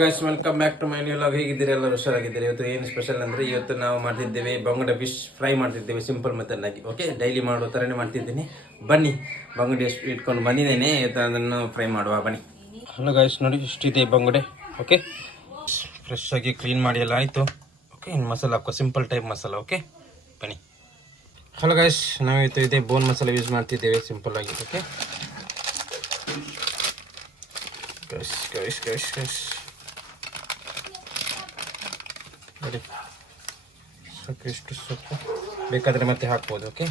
Guys, welcome back to my new vlog. ಹೇಗಿದ್ದೀರಿ? ಎಲ್ಲರೂ ಹುಷಾರಾಗಿದ್ದೀರಿ. ಇವತ್ತು ಏನು ಸ್ಪೆಷಲ್ ಅಂದರೆ, ಇವತ್ತು ನಾವು ಮಾಡ್ತಿದ್ದೇವೆ ಬಂಗುಡೆ ಫಿಶ್ ಫ್ರೈ ಮಾಡ್ತಿದ್ದೇವೆ, ಸಿಂಪಲ್ ಮೆಥಡ್ ಆಗಿ. ಓಕೆ, ಡೈಲಿ ಮಾಡೋ ಥರನೇ ಮಾಡ್ತಿದ್ದೀನಿ. ಬನ್ನಿ, ಬಂಗುಡೆ ಇಟ್ಕೊಂಡು ಬಂದಿದ್ದೇನೆ, ಇವತ್ತು ಅದನ್ನು ಫ್ರೈ ಮಾಡುವ. ಬನ್ನಿ. ಹಲೋ ಗೈಸ್, ನೋಡಿ ಇಷ್ಟಿದೆ ಬಂಗುಡೆ. ಓಕೆ, ಫ್ರೆಶ್ ಆಗಿ ಕ್ಲೀನ್ ಮಾಡಿ ಎಲ್ಲ ಆಯಿತು. ಓಕೆ, ಇನ್ನು ಮಸಾಲ ಹಾಕೋ, ಸಿಂಪಲ್ ಟೈಪ್ ಮಸಾಲ. ಓಕೆ, ಬನ್ನಿ. ಹಲೋ ಗೈಸ್, ನಾವಿವತ್ತು ಇದೆ ಬೋನ್ ಮಸಾಲ ಯೂಸ್ ಮಾಡ್ತಿದ್ದೇವೆ, ಸಿಂಪಲ್ ಆಗಿ. ಓಕೆ ಗೈಸ್ ನೋಡಿ, ಸಾಕು, ಎಷ್ಟು ಸೊಪ್ಪು ಬೇಕಾದರೆ ಮತ್ತೆ ಹಾಕ್ಬೋದು. ಓಕೆ,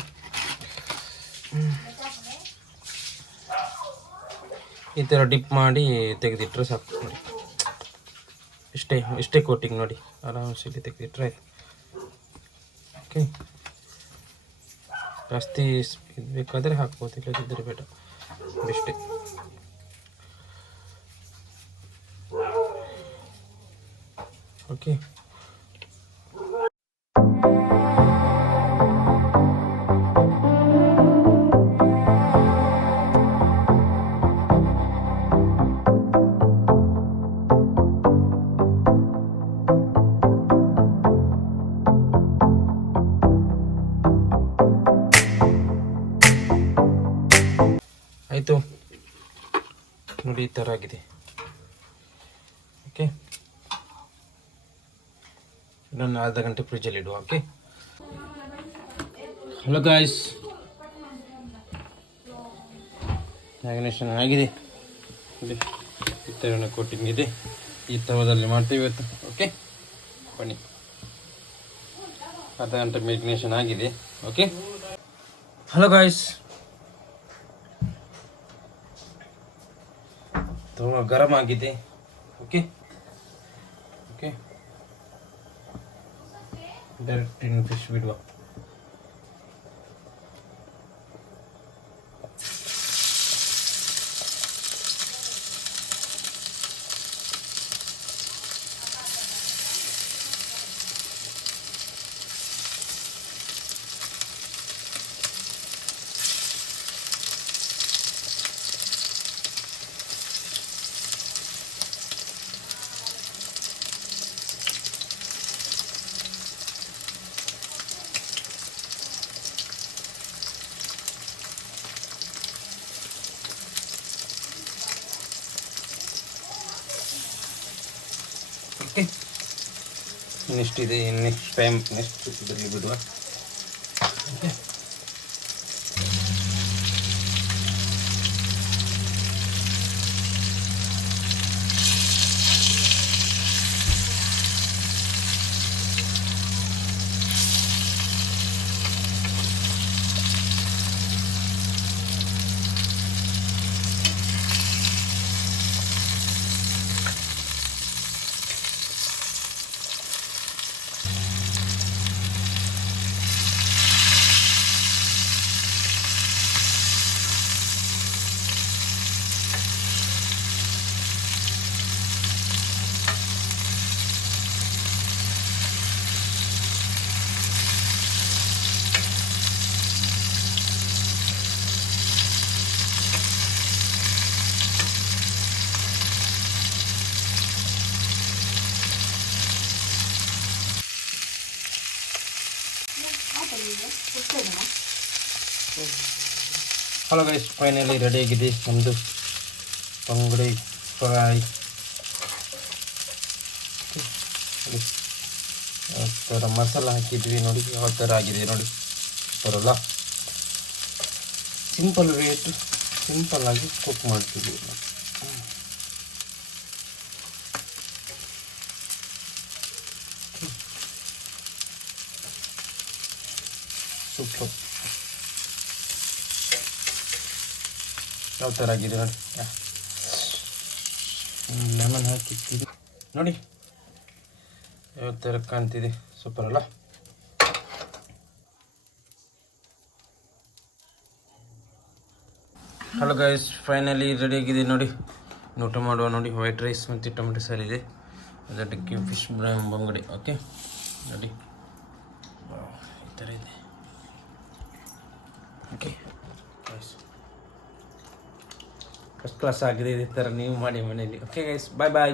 ಈ ಥರ ಡಿಪ್ ಮಾಡಿ ತೆಗೆದಿಟ್ರೆ ಸಾಕು. ನೋಡಿ, ಇಷ್ಟೇ ಕೋಟಿಂಗ್. ನೋಡಿ, ಆರಾಮ್ಸಲ್ಲಿ ತೆಗೆದಿಟ್ರೆ ಆಯ್ತು. ಓಕೆ, ಜಾಸ್ತಿ ಇದು ಬೇಕಾದರೆ ಹಾಕ್ಬೋದು, ಇಲ್ಲದಿದ್ದರೆ ಬೇಡ. ಇಷ್ಟೇ. ಓಕೆ, ಆಯಿತು. ನೋಡಿ, ಈ ಥರ ಆಗಿದೆ. ಓಕೆ, ಇದನ್ನು ಅರ್ಧ ಗಂಟೆ ಫ್ರಿಜ್ಜಲ್ಲಿ ಇಡುವ. ಓಕೆ, ಹಲೋ ಗಾಯ್ಸ್, ಮ್ಯಾರಿನೇಷನ್ ಆಗಿದೆ. ನೋಡಿ, ಈ ಥರ ಕೋಟಿಂಗ್ ಇದೆ. ಈ ತವದಲ್ಲಿ ಮಾಡ್ತೀವಿ ಇವತ್ತು. ಓಕೆ, ಬನ್ನಿ. ಅರ್ಧ ಗಂಟೆ ಮ್ಯಾರಿನೇಷನ್ ಆಗಿದೆ. ಓಕೆ, ಹಲೋ ಗಾಯ್ಸ್, ತುಂಬ ಗರಂ ಆಗಿದೆ. ಓಕೆ ಓಕೆ, ಡೈರೆಕ್ಟ್ ಇನ್ನು ಫಿಶ್ ಬಿಡುವ. ಓಕೆ, ಇನ್ನೆಷ್ಟಿದೆ, ನೆಕ್ಸ್ಟ್ ಟೈಮ್ ನೆಕ್ಸ್ಟ್ ಇದರಲ್ಲಿ ಬಿಡುವ. Okay, hello guys, finally ready ಆಗಿದೆ ನಮ್ಮದು ಬಂಗುಡೆ ಫ್ರೈ. ಯಾವ ಥರ ಮಸಾಲ ಹಾಕಿದ್ವಿ ನೋಡಿ, ಯಾವ ಥರ ಆಗಿದೆ ನೋಡಿ. ಬರೋಲ್ಲ, ಸಿಂಪಲ್ ವೇಟ್, ಸಿಂಪಲ್ ಆಗಿ ಕುಕ್ ಮಾಡ್ತಿದ್ವಿ. ಸೂಪರ್, ಯಾವ ಥರ ಆಗಿದೆ ನೋಡಿ. ಲೆಮನ್ ಹಾಕಿರ್ತೀವಿ ನೋಡಿ, ಯಾವ ಥರ ಕಾಣ್ತಿದೆ. ಸೂಪರ್ ಅಲ್ಲ? ಹಲೋ ಗೈಸ್, ಫೈನಲಿ ರೆಡಿ ಆಗಿದೆ ನೋಡಿ. ಊಟ ಮಾಡುವ. ನೋಡಿ, ವೈಟ್ ರೈಸ್ ಮತ್ತು ಟೊಮೆಟೊ ಸಾರು ಇದೆ, ಅದಕ್ಕೆ ಫಿಶ್ ಬಂಗುಡೆ. ಓಕೆ ನೋಡಿ, ಈ ಥರ ಇದೆ. ಓಕೆ, ಫಸ್ಟ್ ಕ್ಲಾಸ್ ಆಗಿದೆ. ಇದೇ ಥರ ನೀವು ಮಾಡಿ ಮನೆಯಲ್ಲಿ. ಓಕೆ ಗೈಸ್, ಬಾಯ್ ಬಾಯ್.